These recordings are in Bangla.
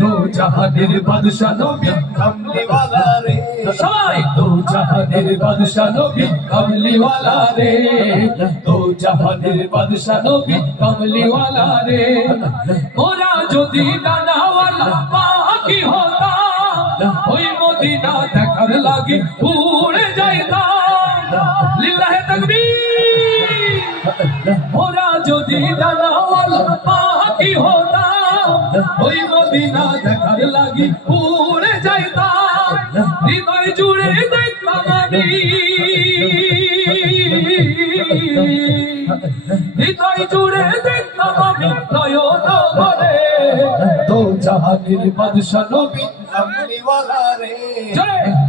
दो जहानेर बादशाह नबी कमली वाला रे सबाई दो जहानेर बादशाह नबी कमली वाला रे दो जहानेर बादशाह नबी कमली वाला रे मोरा যদি ডানাওয়ালা পাখি হতাম ওই মদিনা দেখার লাগি উড়ে যাইতাম লিল্লাহে তাকবীর মোরা যদি ডানাওয়ালা পাখি হতাম ওই মদিনা দেখার লাগি উড়ে যাইতাম হৃদয় জুড়ে দেখতাম আমি হৃদয় জুড়ে দেখতাম আমি নয়ন ভরে দো জাহানের বাদশা নবী কমলি ওয়ালা রে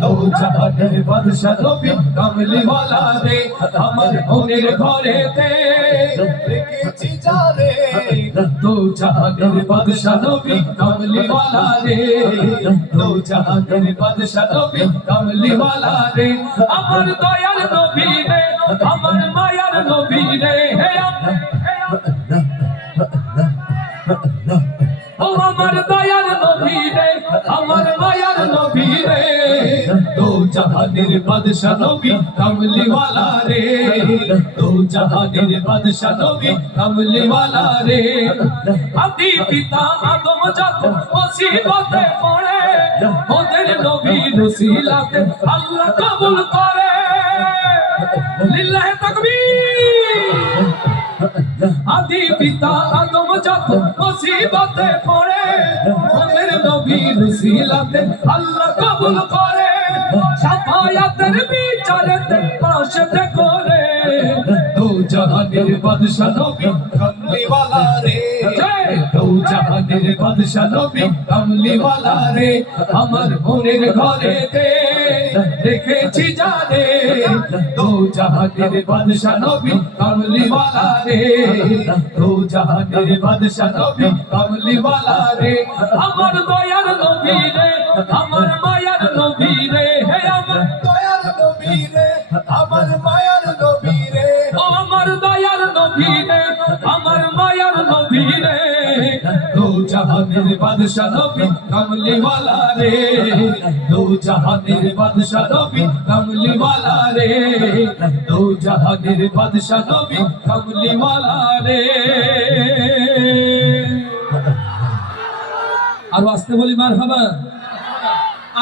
দো জাহানের বাদশা নবী কমলি ওয়ালা রে আমার মনের ঘরেতে রেখেছি যারে দো জাহানের বাদশা নবী কমলি ওয়ালা রে দো জাহানের বাদশা নবী কমলি ওয়ালা রে আমার দয়ার নবী রে আমার মায়ার নবী রে ও আমার দয়ার নবী রে আমার মায়ার নবী রে দো জাহানের বাদশা নবী কমলি ওয়ালা রে দো জাহানের বাদশা নবী কমলি ওয়ালা রে আদি পিতা আদম যত মুসিবতে পড়ে ওদের নবীর উসিলাতে আল্লাহ কবুল করে লিল্লাহে তাকবীর আদি পিতা আদম যত মুসিবতে পড়ে ওদের নবীর উসিলাতে আল্লাহ কবুল করে শাফায়াতের বিচারেতে পাশে করে দো জাহানের বাদশা নবী কমলি ওয়ালা রে দো জাহানের বাদশা নবী কমলি ওয়ালা রে আমার মনের ঘরেতে রেখেছি জানে দো জাহানের বাদশা নবী কমলি ওয়ালা রে দো জাহানের বাদশা নবী কমলি ওয়ালা রে আমার দয়ার নবী রে আমার মায়ার নবী রে হে আমার দয়ার নবী রে আমার মায়ার নবী রে ও আমার দয়ার নবী রে আমার মায়ার নবী রে দো জাহানের বাদশা নবী কমলি ওয়ালা রে দো জাহানের বাদশা নবী কমলি ওয়ালা রে দো জাহানের বাদশা নবী কমলি ওয়ালা রে আর আসতে বলি মারহাবা।